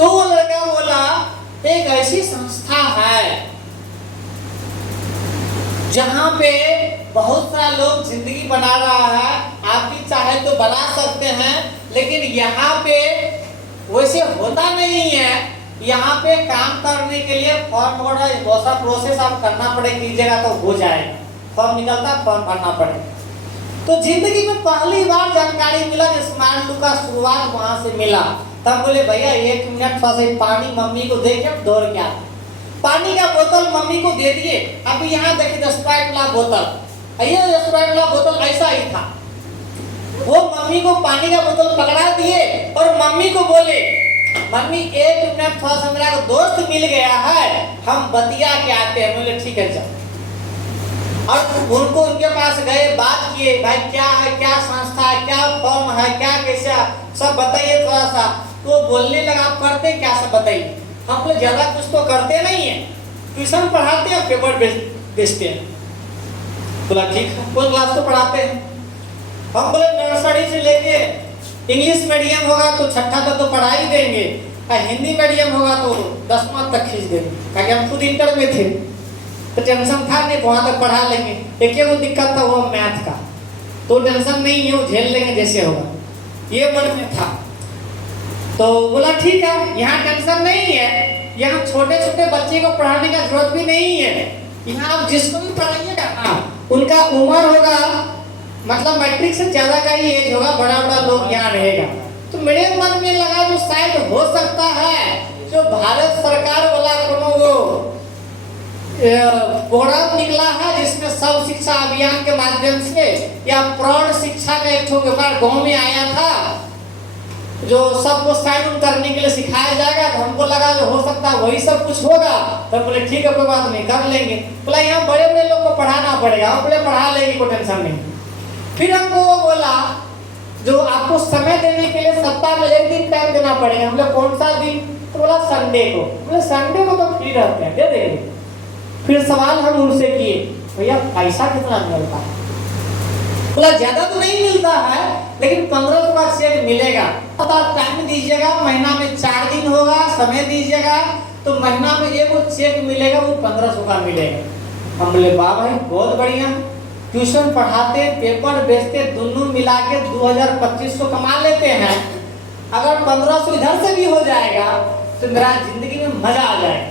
तो वो लड़का बोला एक ऐसी संस्था है जहां पे बहुत सारे लोग जिंदगी बना रहा है, आप भी चाहे तो बना सकते हैं, लेकिन यहाँ पे वैसे होता नहीं है। यहाँ पे काम करने के लिए फॉर्म वगैरह बहुत सा प्रोसेस आप करना पड़े, कीजिएगा तो हो जाएगा, फॉर्म निकलता फॉर्म भरना पड़े। तो जिंदगी में पहली बार जानकारी मिला कि स्मार्ट लू का शुरुआत वहां से मिला। तब बोले भैया 1 मिनट थोड़ा सा पानी मम्मी को दे के दौड़ के आते। पानी का बोतल मम्मी को दे दिए। अभी यहाँ देखिए स्प्राइट वाला बोतल, ये स्प्राइट वाला बोतल ऐसा ही था। वो मम्मी को पानी का बोतल पकड़ा दिए और मम्मी को बोले मम्मी 1 मिनट थोड़ा सा मेरा दोस्त मिल गया है, हम बतिया के आते हैं। बोले ठीक है चल। और उनको उनके पास गए, बात किए, भाई क्या है, क्या संस्था है, क्या फॉर्म है, क्या कैसा, सब बताइए थोड़ा सा। तो बोलने लगा आप करते क्या, सब बताइए। हम लोग ज्यादा कुछ तो करते नहीं है, ट्यूशन पढ़ाते हैं, पेपर बेचते हैं। बोला ठीक है, कोई क्लास तो पढ़ाते हैं। हम बोले नर्सरी से लेके इंग्लिश मीडियम होगा तो 6ठा तक तो पढ़ा ही देंगे, हिंदी मीडियम होगा तो 10वां तक खींच देंगे, क्योंकि हम खुद इंटर में थे तो टेंशन था नहीं, वहां तक पढ़ा लेंगे। एक वो दिक्कत था वो मैथ का, तो टेंशन नहीं है, वो झेल लेंगे जैसे होगा, ये मन में था। तो बोला ठीक है, यहाँ टेंशन नहीं है, यहाँ छोटे छोटे बच्चे को पढ़ाने का जरूरत भी नहीं है। यहाँ आप जिसको भी पढ़ाइएगा ना, उनका उम्र होगा मतलब मैट्रिक से ज्यादा का ही एज होगा, बड़ा बड़ा लोग यहाँ रहेगा। तो मेरे मन में लगा जो शायद हो सकता है जो भारत सरकार वाला कोनो वो प्रोग्राम निकला है जिसमें सब शिक्षा अभियान के माध्यम से या प्रौढ़ शिक्षा का एक गाँव में आया था जो सबको साइन इन करने के लिए सिखाया जाएगा। तो हमको लगा जो हो सकता है वही सब कुछ होगा। तो बोले ठीक है कोई बात नहीं, कर लेंगे। बोला यहाँ बड़े बड़े लोग को पढ़ाना पड़ेगा, हम बोले पढ़ा लेंगे, कोई टेंशन नहीं। फिर हमको वो बोला जो आपको समय देने के लिए सप्ताह में 1 दिन टाइम देना पड़ेगा। हम लोग कौन सा दिन, तो बोला संडे को। बोले संडे को तो फ्री रहते हैं, दे देंगे। फिर सवाल हम उनसे किए भैया पैसा कितना मिलता है? बोला ज्यादा तो नहीं मिलता है लेकिन 1500 का चेक मिलेगा, पता टाइम दीजिएगा, महीना में 4 दिन होगा, समय दीजिएगा तो महीना में एक चेक मिलेगा, वो 1500 का मिलेगा। हम बोले वाह भाई बहुत बढ़िया, ट्यूशन पढ़ाते पेपर बेचते दोनों मिला के 2000-2500 कमा लेते हैं। अगर 1500 इधर से भी हो जाएगा तो मेरा जिंदगी में मजा आ जाएगा।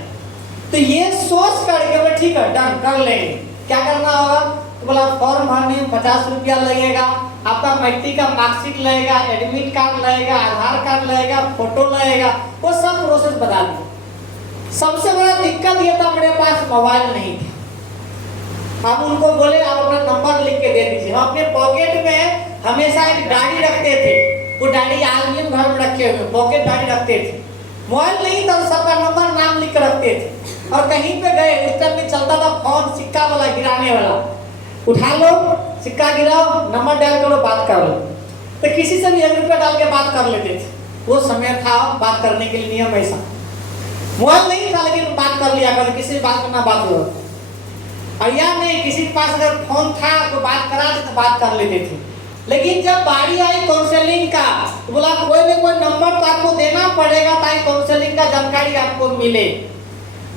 तो ये सोच करके बोले ठीक है डन कर लेंगे। क्या करना होगा, तो बोला फॉर्म भरने में 50 रुपया लगेगा, आपका मैट्रिक का मार्कशीट लगेगा, एडमिट कार्ड लगेगा, आधार कार्ड लगेगा, फोटो लगेगा, वो सब प्रोसेस बता दिए। सबसे बड़ा दिक्कत ये था मेरे पास मोबाइल नहीं था। हम उनको बोले आप अपना नंबर लिख के दे दीजिए। हम अपने पॉकेट में हमेशा एक डायरी रखते थे, वो डायरी आज भी घर में रखे हुए, पॉकेट डायरी रखते थे। मोबाइल नहीं था, सबका नंबर नाम लिख कर रखते थे। और कहीं पे गए उस टाइम में चलता था फोन सिक्का वाला गिराने वाला, उठा लो सिक्का गिराओ, नंबर डायल करो, बात कर लो। तो किसी से भी 1 रुपया डाल के बात कर लेते थे। वो समय था बात करने के लिए नियम ऐसा। मोबाइल नहीं था लेकिन बात कर लिया कर, किसी से बात करना बात करो। और या नहीं किसी के पास अगर फोन था तो बात करा दे तो बात कर लेते थे। लेकिन जब बारी आई काउंसलिंग का तो बोला कोई न कोई नंबर तो आपको देना पड़ेगा ताकि काउंसलिंग का जानकारी आपको मिले।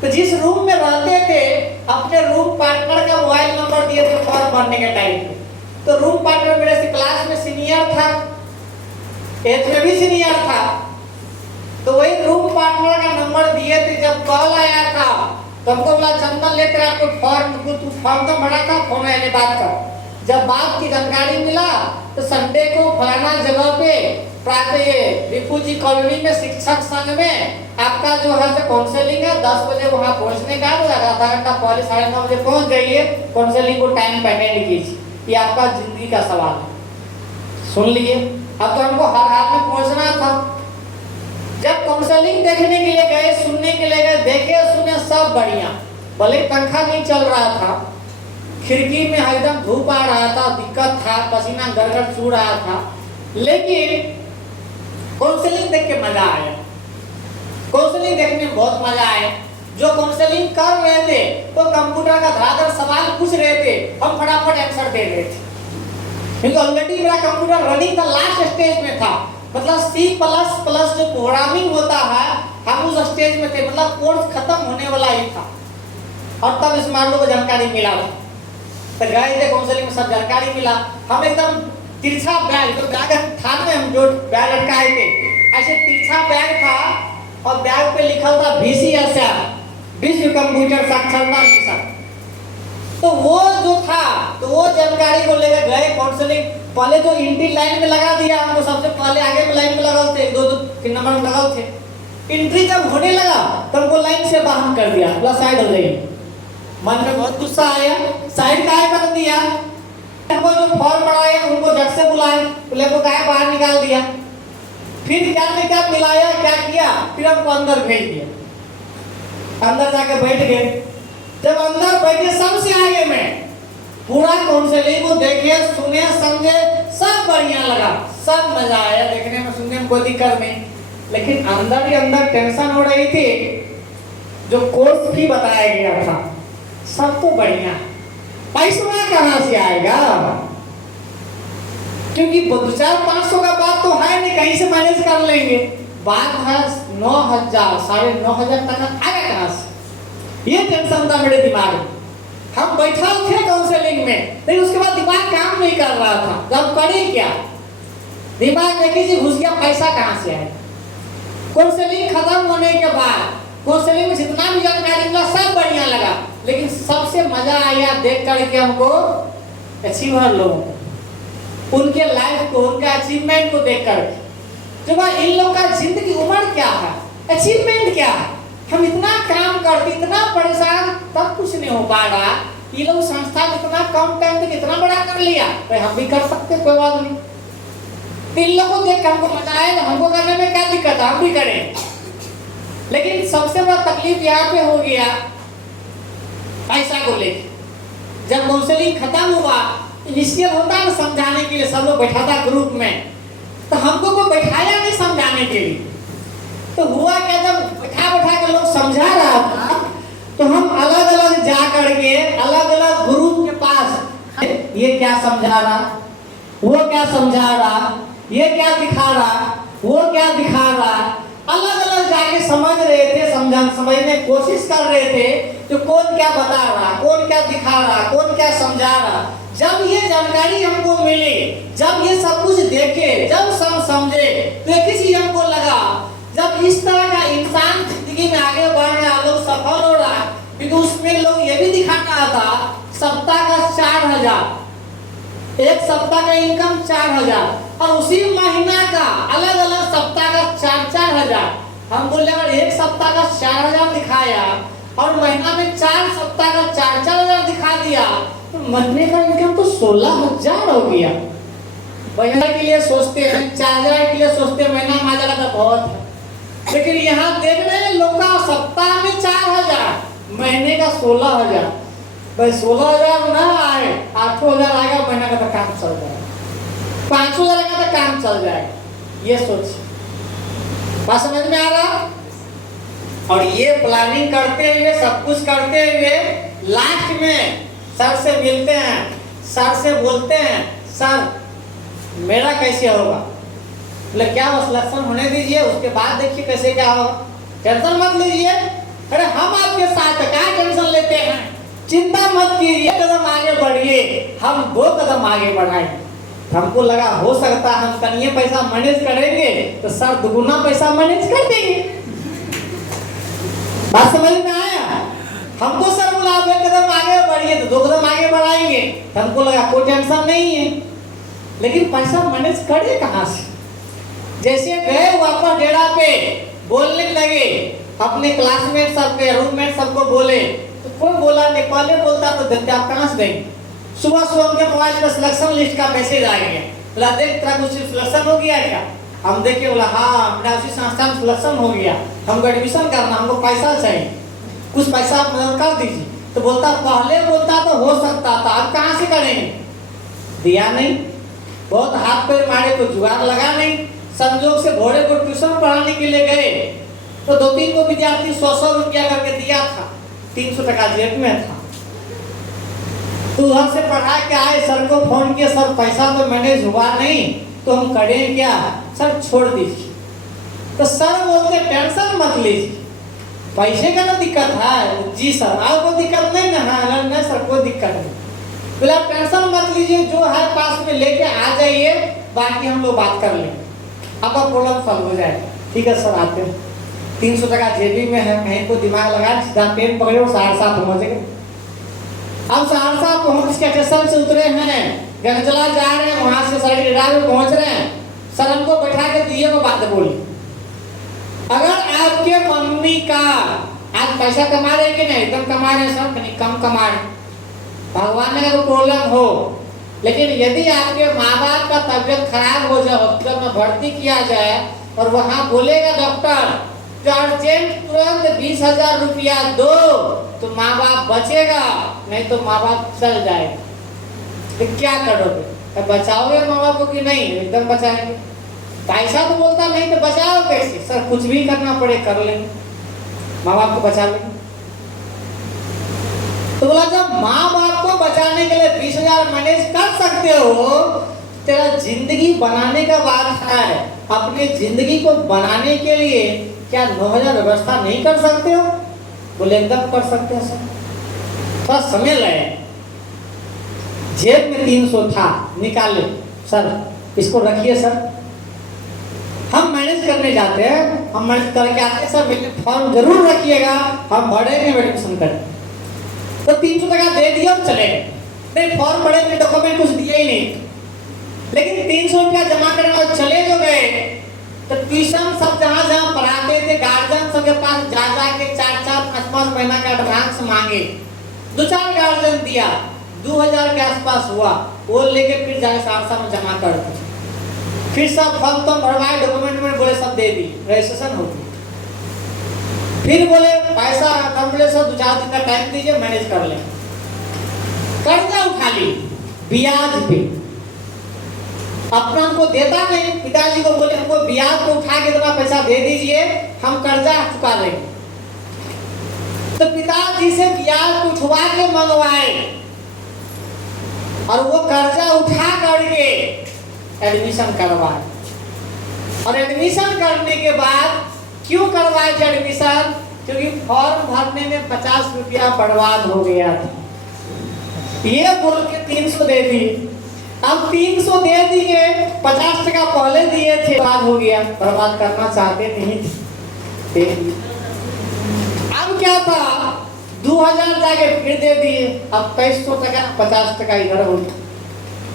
तो जिस रूम में रहते थे अपने रूम पार्टनर का मोबाइल नंबर दिए थे फॉर्म भरने के टाइम पे। तो रूम पार्टनर मेरे से क्लास में सीनियर था, एज में भी सीनियर था, तो वही रूम पार्टनर का नंबर दिए थे। जब कॉल आया था तो हमको बोला चंदन ले तेरा कोई फॉर्म, तू फॉर्म तो भरा था, फोन आने बात कर। जब बात की जानकारी मिला तो संडे को फलाना जगह पे रिफ्यूजी कॉलोनी में शिक्षक संघ में आपका जो है काउंसलिंग है, 10 बजे वहाँ पहुँचने का, आधा घंटा पहले 9:30 बजे पहुँच जाइए, काउंसलिंग को टाइम अटेंड कीजिए। ये आपका जिंदगी का सवाल है, सुन लिए। अब तो हमको हर हाल में पहुँचना था। जब काउंसलिंग देखने के लिए गए, सुनने के लिए गए, देखे सुने सब बढ़िया, भले पंखा नहीं चल रहा था, खिड़की में एकदम धूप आ रहा था, दिक्कत था, पसीना गड़गड़ छू रहा था, लेकिन काउंसलिंग देख के मजा आया। काउंसलिंग देखने में बहुत मजा आया। जो काउंसलिंग कर रहे थे वो कंप्यूटर का धड़ाधड़ सवाल पूछ रहे थे, हम फटाफट आंसर दे रहे थे, क्योंकि ऑलरेडी मेरा कंप्यूटर रनिंग का लास्ट स्टेज में था। मतलब C++ जो प्रोग्रामिंग होता है, हम उस स्टेज में थे, मतलब कोर्स खत्म होने वाला ही था और तब इस मामलों को जानकारी मिला था। तो गए थे काउंसलिंग में, सब जानकारी मिला। हम एकदम तिरछा बैग, तो बैग था में हम जो बैग लटकाए थे, ऐसे तिरछा बैग था और बैग पे लिखा था VCSR, विश्व कंप्यूटर साक्षरता मिशन। तो वो जो था, तो वो जानकारी को लेकर गए काउंसलिंग। पहले तो इंट्री लाइन में लगा दिया हमको, सबसे पहले आगे में लाइन में लगा थे, 2-2-3 नंबर में लगा थे। इंट्री जब होने लगा तो हमको लाइन से बाहर कर दिया, प्लस साइड हो गई। मन में बहुत गुस्सा आया, साइड काहे कर दिया। हमको जो फॉर्म बढ़ाए उनको झट से बुलाए, बोले को काहे बाहर निकाल दिया। फिर क्या ने क्या मिलाया, क्या किया, फिर हमको अंदर भेज दिया। अंदर जाके बैठ गए। जब अंदर बैठे सबसे आगे में, पूरा काउंसलिंग को देखे, सुने, समझे, सब बढ़िया लगा, सब मजा आया देखने में, सुनने में कोई दिक्कत नहीं। लेकिन अंदर ही अंदर टेंशन हो रही थी। जो कोर्स भी बताया गया था सब तो बढ़िया, पैसा कहाँ से आएगा, क्योंकि 400-500 का बात तो है नहीं, कहीं से मैनेज कर लेंगे। बात है 9,000, 9,500 तक आएगा कहाँ से, ये टेंशन था मेरे दिमाग में। हम बैठा थे काउंसलिंग में, लेकिन उसके बाद दिमाग काम नहीं कर रहा था। जब करें क्या, दिमाग में किसी घुस गया, पैसा कहाँ से आएगा। काउंसलिंग खत्म होने के बाद काउंसलिंग में जितना भी जानकारी मिला सब बढ़िया लगा, लेकिन सबसे मजा आया देख करके हमको अचीवर लोगों को, उनके लाइफ को, उनके अचीवमेंट को देख करके। जो भाई इन लोगों का जिंदगी उम्र क्या है, अचीवमेंट क्या है, हम इतना काम करते, इतना परेशान, तब कुछ नहीं हो पा रहा। ये लोग संस्था में इतना कम टाइम में कितना बड़ा कर लिया, तो हम भी कर सकते, कोई बात नहीं। इन लोगों को देख हमको मजा आया, हमको करने में क्या दिक्कत है, हम भी करें। लेकिन सबसे बड़ा तकलीफ यहाँ पे हो गया पैसा को लेकर। जब काउंसलिंग खत्म हुआ, इनिशियल होता है ना समझाने के लिए, सब लोग बैठा था ग्रुप में, तो हमको कोई बैठाया नहीं समझाने के लिए। तो हुआ क्या, जब बैठा के लोग समझा रहा था, तो हम अलग अलग जा करके अलग अलग ग्रुप के पास, ये क्या समझा रहा, वो क्या समझा रहा, ये क्या दिखा रहा, वो क्या दिखा रहा, अलग अलग जाके समझ रहे थे, समझने की कोशिश कर रहे थे, तो कौन क्या बता रहा, कौन क्या दिखा रहा, कौन क्या समझा रहा। जब ये जानकारी हमको मिली, जब ये सब कुछ देखे, जब सब समझे, तो एक ही चीज हमको लगा, जब इस तरह का इंसान जिंदगी में आगे बढ़ रहा, लोग सफल हो रहा, क्योंकि उसमें लोग ये भी दिखाना था सप्ताह का 4,000, एक सप्ताह का इनकम 4,000, और उसी महीना का अलग अलग सप्ताह का 4,000। हम बोले अगर एक सप्ताह का 4,000 दिखाया और महीना में 4 सप्ताह का 4,000 दिखा दिया, तो महीने का इनकम तो 16,000 हो गया। महीने के लिए सोचते हैं, 4,000 के लिए सोचते हैं, महीना में आ जाएगा तो बहुत है। लेकिन यहाँ देख रहे हैं लोग का सप्ताह में 4,000, महीने का 16,000। भाई 16,000 ना आए, 8,000 आएगा, महीना का तो काम चल जाएगा, 5,000 का तो काम चल जाएगा। ये सोच बात समझ में आ रहा। और ये प्लानिंग करते हुए, सब कुछ करते हुए, लास्ट में सर से मिलते हैं, सर से बोलते हैं, सर मेरा कैसे होगा। बोले क्या वो सिलेक्शन होने दीजिए, उसके बाद देखिए कैसे क्या होगा, टेंशन मत लीजिए। अरे हम आपके साथ हैं, क्या टेंशन लेते हैं, चिंता मत कीजिए, कदम आगे बढ़िए, हम 2 कदम आगे बढ़ाएंगे। हमको लगा हो सकता है हम तनिए पैसा मैनेज करेंगे तो सर दुगुना पैसा मैनेज कर देंगे। बात समझ में आया। हमको सर बोला आप 1 कदम आगे बढ़िए तो 2 कदम आगे बढ़ाएंगे। हमको लगा कोई टेंशन नहीं है, लेकिन पैसा मैनेज करे कहाँ से। जैसे गए वापस डेरा पे, बोलने लगे अपने क्लासमेट सबके, रूममेट सबको बोले, तो कोई बोला नहीं। पहले बोलता तो देते आप कहाँ से देंगे। सुबह सुबह उनके मोबाइल पर सिलेक्शन लिस्ट का मैसेज आ गया, बोला देख तेरा कुछ सिलेक्शन हो गया क्या। हम देखे, बोला हाँ मेरा उसी संस्था में सिलेक्शन हो गया, हमको एडमिशन करना, हमको पैसा चाहिए, कुछ पैसा आप मदद कर दीजिए। तो बोलता पहले बोलता तो हो सकता था, अब कहाँ से करेंगे। दिया नहीं, बहुत हाथ पैर मारे, कोई जुगाड़ लगा नहीं। संजोग से घोड़े को ट्यूशन पढ़ाने के लिए गए तो 2-3 को विद्यार्थी 100-100 रुपया करके दिया था, 300 टका जेब में था। तो उधर से पढ़ा के आए, सर को फोन किया, सर पैसा तो मैनेज हुआ नहीं, तो हम करें क्या। सर छोड़ दीजिए। तो सर बोलते टेंशन मत लीजिए, पैसे का ना दिक्कत है। जी सर, आपको दिक्कत नहीं ना है? नहीं सर कोई दिक्कत नहीं। बोला टेंशन मत लीजिए, जो है पास में लेके आ जाइए, बाकी हम लोग बात कर लेंगे, आपका प्रॉब्लम सॉल्व हो जाएगा। ठीक है सर आते हैं। 300 टका जेबी में है, कहीं को दिमाग लगाए, सीधा ट्रेन पकड़े और सहरसा पहुँच गए। अब सहरसा पहुँच के स्टेशन से उतरे हैं, गंजला जा रहे हैं, वहाँ से सर में पहुँच रहे हैं। सर हमको बैठा के दिए को बात बोली, अगर आपके मम्मी का आज पैसा कमा रहे कि नहीं? एकदम कमा रहे सर, नहीं कम कमा रहे, भगवान ने प्रॉब्लम हो, लेकिन यदि आपके माँ बाप का तबियत खराब हो जाए, हॉस्पिटल में भर्ती किया जाए और वहाँ बोलेगा डॉक्टर जो अर्जेंट तुरंत 20,000 रुपया दो, तो माँ बाप बचेगा, नहीं तो माँ बाप चल जाएगा। तो क्या करोगे? तो बचाओगे माँ बाप को कि नहीं? एकदम बचाएंगे। पैसा तो बोलता नहीं तो बचाओ कैसे? सर कुछ भी करना पड़े कर लेंगे, माँ बाप को बचा लेंगे। तो बोला जब माँ बाप को बचाने के लिए 20,000 मैनेज कर सकते हो, तेरा जिंदगी बनाने का बात है, अपनी जिंदगी को बनाने के लिए क्या 9,000 व्यवस्था नहीं कर सकते हो? बोले एकदम कर सकते हैं सर, थोड़ा समय लगे। जेब में 300 था, निकाले, सर इसको रखिए सर, हम मैनेज करने जाते हैं, हम मैनेज करके आते हैं, सर मेरे फॉर्म जरूर रखिएगा, हम भरेंगे एडमिशन करें। तो 300 टका दे दिया और चले गए। नहीं फॉर्म भरे, डॉक्यूमेंट कुछ दिए ही नहीं, लेकिन 300 रुपया जमा करने और चले जो गए। तो ट्यूशन सब जहाँ जहाँ पढ़ाते थे, गार्जियन सबके पास जा जा के 4-4, 5-5 महीना का एडवांस मांगे। 2-4 गार्जियन दिया, 2,000 के आसपास हुआ, वो लेके फिर जाके सहरसा में जमा कर दिया। फिर सब फॉर्म तो भरवाए, डॉक्यूमेंट में बोले सब दे दी, रजिस्ट्रेशन हो गई। फिर बोले पैसा हम बोले सर 2-4 दिन का टाइम दीजिए, मैनेज कर ले। कर्जा उठा ली ब्याज पे, अपना हमको देता नहीं, पिताजी को बोले हमको ब्याज पे उठा के इतना पैसा दे दीजिए, हम कर्जा चुका लेंगे। तो पिताजी से ब्याज उठवा के मंगवाए और वो कर्जा उठा करके एडमिशन करवाए। और एडमिशन करने के बाद क्यों करवाए थे एडमिशन? क्योंकि फॉर्म भरने में 50 रुपया बर्बाद हो गया था। ये बोल के 300 दे दिए। अब 300 दे दिए, 50 टका पहले दिए थे, बर्बाद हो गया, बर्बाद करना चाहते नहीं थे। अब क्या था, 2,000 जाके फिर दे दिए, अब 2300 टका 50 टका इधर हो गया।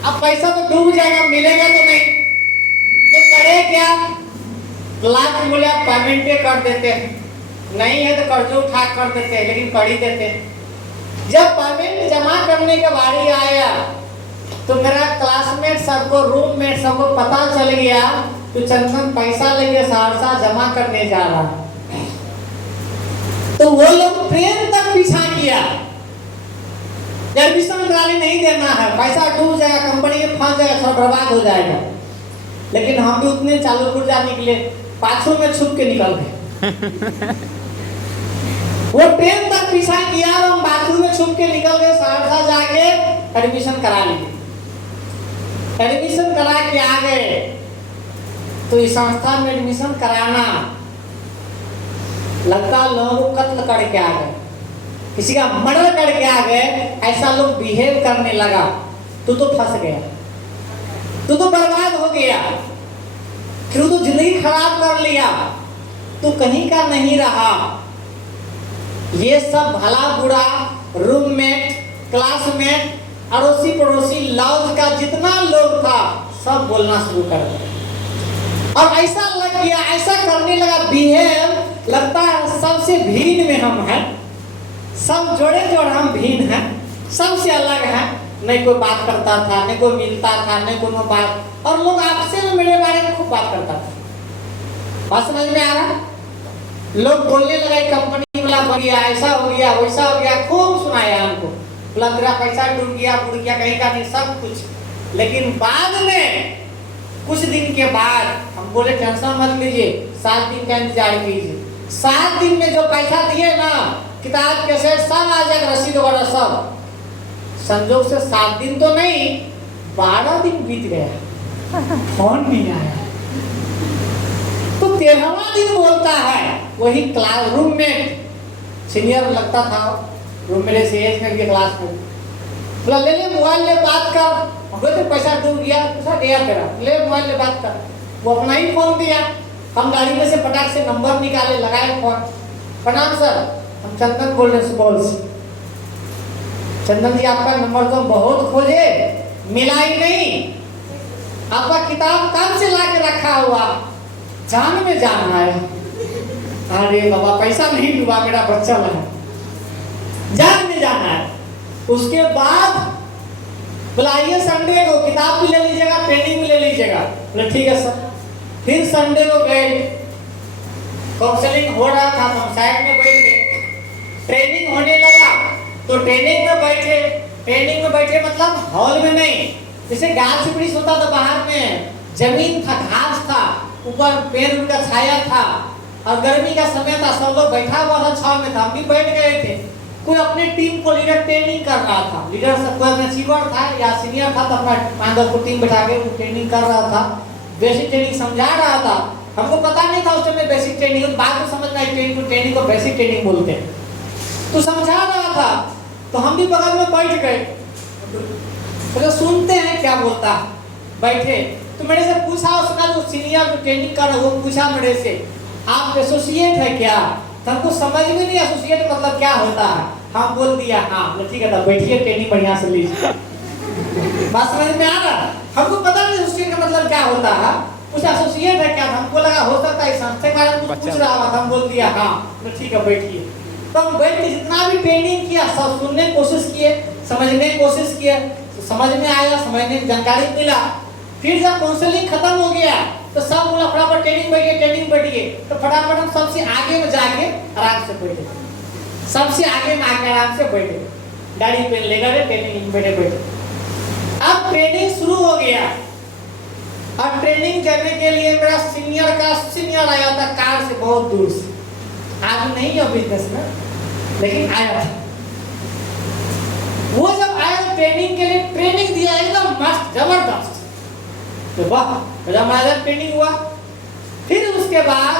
अब पैसा तो डूब जाएगा, मिलेगा तो नहीं, तो करे क्या? लाख बोले पेमेंट कर देते हैं, नहीं है तो कर्ज उठा कर देते हैं, लेकिन कर ही देते हैं। जब पेमेंट जमा करने के बारी आया तो मेरा क्लासमेट सबको, रूममेट सबको पता चल गया तो चंदन पैसा लेके सहरसा जमा करने जा रहा। तो वो लोग ट्रेन तक पीछा किया, एडमिशन कराने नहीं देना है, पैसा डूब जाएगा, कंपनी में फंस जाएगा, सब बर्बाद हो जाएगा। लेकिन हम भी उतने चालू पुर्जा निकले, पाछू में छुप के निकल गए। वो ट्रेन तक पीछा किया और हम बाथरूम में छुप के निकल गए, सहरसा जाके एडमिशन करा लिए। एडमिशन करा के आ गए तो इस संस्था में एडमिशन कराना, लगता लोगों को कत्ल करके आ गए, किसी का मर्डर करके आ गए, ऐसा लोग बिहेव करने लगा। तू तो फंस गया, तू तो बर्बाद हो गया, फिर तो जिंदगी खराब कर लिया, तू कहीं का नहीं रहा। ये सब भला बुरा, रूममेट, क्लासमेट, अड़ोसी पड़ोसी, लॉज का जितना लोग था सब बोलना शुरू कर दिया। और ऐसा लग गया, ऐसा करने लगा बिहेव, लगता है सबसे भीड़ में हम हैं, सब जोड़े जोड़ हम भीड़ हैं, सबसे अलग हैं। नहीं कोई बात करता था, नहीं कोई मिलता था, नहीं कोनो बात, और लोग आपसे में मेरे बारे में खूब बात करता था। बात समझ में आ रहा? लोग बोलने लगे कंपनी वाला बन गया, ऐसा हो गया, वैसा हो गया, खूब सुनाया हमको, बोला तेरा पैसा डूब गया, बुड़ गया, कहीं का नहीं, सब कुछ। लेकिन बाद में कुछ दिन के बाद हम बोले टेंशन मत लीजिए, 7 दिन का इंतजार कीजिए। 7 दिन में जो पैसा दिए ना, किताब के सेट सब आ जाएगा, रसीद वगैरह सब। संजोग से 7 दिन तो नहीं, 12 दिन बीत गया, फोन नहीं आया। 13वां दिन बोलता है वही क्लास रूममेट, सीनियर लगता था, रूम मेरे से एज में क्लास में, बोला ले ले मोबाइल ले बात कर। हम बोले पैसा डूब गया, पैसा गया तेरा, ले मोबाइल ले बात कर। वो अपना ही फोन दिया, हम गाड़ी में से फटाक से नंबर निकाले, लगाए फोन। प्रणाम सर, हम चंदन बोल रहे सुपौल से। चंदन जी आपका नंबर तो बहुत खोजे, मिला ही नहीं। आपका किताब कब से ला के रखा हुआ, जान में जान आया। अरे बाबा पैसा नहीं डूबा, मेरा बच्चा लगा, जान में जाना है। उसके बाद बुलाइए संडे को, किताब भी ले लीजिएगा, ट्रेनिंग भी ले लीजिएगा। बोले ठीक है सर। फिर संडे को गए, काउंसलिंग हो रहा था, हम साइड में बैठ गए। ट्रेनिंग होने लगा तो ट्रेनिंग में बैठे मतलब हॉल में नहीं, जैसे गाछ वृक्ष होता था बाहर में, जमीन था, घास था, ऊपर पेड़ का छाया था, और गर्मी का समय था, सब लोग बैठा हुआ था, छाव में था, हम भी बैठ गए थे। कोई अपने टीम को लीडर ट्रेनिंग कर रहा था, लीडर सब कोई अपना सीनियर था या सीनियर था तो अपना 5-10 को टीम बैठा के ट्रेनिंग कर रहा था, बेसिक ट्रेनिंग समझा रहा था। हमको पता नहीं था उस टाइम में बेसिक ट्रेनिंग, बाद में समझ में आई ट्रेनिंग को बेसिक ट्रेनिंग बोलते हैं। तो समझा रहा था, तो हम भी बगल में बैठ गए, तो सुनते हैं क्या बोलता है। बैठे तो मेरे से पूछा, उसका जो सीनियर जो ट्रेनिंग कर रहा वो पूछा मेरे से, आप एसोसिएट है क्या? तो हमको समझ में नहीं एसोसिएट मतलब क्या होता है। हम बोल दिया हाँ। ठीक है, तो बैठिए, ट्रेनिंग बढ़िया से लीजिए। बात समझ में आ रहा? हमको पता नहीं एसोसिएट का मतलब क्या होता है। उस एसोसिएट है क्या, हमको लगा हो सकता है संस्था के बारे में कुछ पूछ रहा था, हम बोल दिया हाँ। ठीक है बैठिए। तो हम बैठ के जितना भी ट्रेनिंग किया सब सुनने की कोशिश किए, समझने की कोशिश किए, समझ में आया, समझने की जानकारी मिला। फिर जब काउंसलिंग खत्म हो गया तो सब बोला फटाफट ट्रेनिंग बैठिए। तो फटाफट हम सबसे आगे में जाके आराम से बैठे, सबसे आगे में आके आराम से बैठे, गाड़ी पे लेकर ट्रेनिंग बैठे। अब ट्रेनिंग शुरू हो गया। अब ट्रेनिंग करने के लिए मेरा सीनियर आया था कार से, बहुत दूर से, आज नहीं है बिजनेस में, लेकिन आया था। वो जब आया ट्रेनिंग के लिए, ट्रेनिंग दिया एकदम मस्त जबरदस्त, तो वाह मजा ट्रेनिंग हुआ। फिर उसके बाद